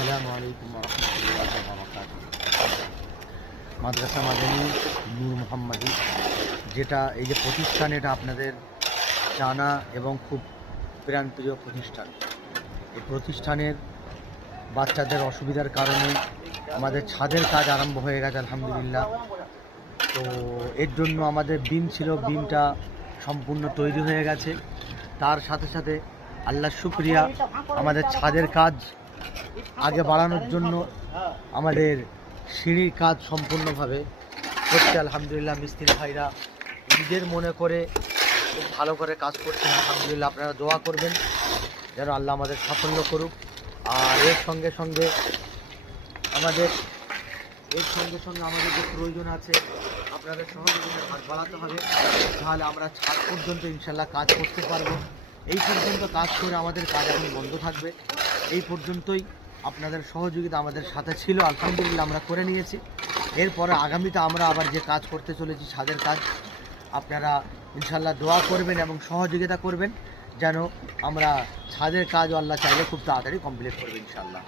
আসসালামু আলাইকুম ওয়া রাহমাতুল্লাহি ওয়া বারাকাতুহু। মাদ্রাসা মাদানী নূর মোহাম্মদী, যেটা এই যে প্রতিষ্ঠান, এটা আপনাদের জানা এবং খুব প্রাণপ্রিয় প্রতিষ্ঠান। এই প্রতিষ্ঠানের বাচ্চাদের অসুবিধার কারণে আমাদের ছাদের কাজ আরম্ভ হয়ে গেছে আলহামদুলিল্লাহ। তো এর জন্য আমাদের বিম ছিল, বিমটা সম্পূর্ণ তৈরি হয়ে গেছে। তার সাথে সাথে আল্লাহর শুকরিয়া, আমাদের ছাদের কাজ আগে বাড়ানোর জন্য আমাদের সিঁড়ির কাজ সম্পূর্ণভাবে হচ্ছে আলহামদুলিল্লাহ। মিস্ত্রি ভাইরা নিজের মনে করে খুব ভালো করে কাজ করছেন আলহামদুলিল্লাহ। আপনারা দোয়া করবেন যেন আল্লাহ আমাদের সাফল্য করুক। আর এর সঙ্গে সঙ্গে আমাদের যে প্রয়োজন আছে, আপনাদের সহযোগিতার হাত বাড়াতে হবে, তাহলে আমরা ছাদ পর্যন্ত ইনশাল্লাহ কাজ করতে পারবো। এই পর্যন্ত কাজ করে আমাদের কাজ এখন বন্ধ থাকবে। এই পর্যন্তই আপনাদের সহযোগিতা আমাদের সাথে ছিল, আলহামদুলিল্লাহ আমরা করে নিয়েছি। এরপরে আগামীতে আমরা আবার যে কাজ করতে চলেছি, ছাদের কাজ, আপনারা ইনশাল্লাহ দোয়া করবেন এবং সহযোগিতা করবেন যেন আমরা ছাদের কাজও আল্লাহ চাইলে খুব তাড়াতাড়ি কমপ্লিট করবে ইনশাল্লাহ।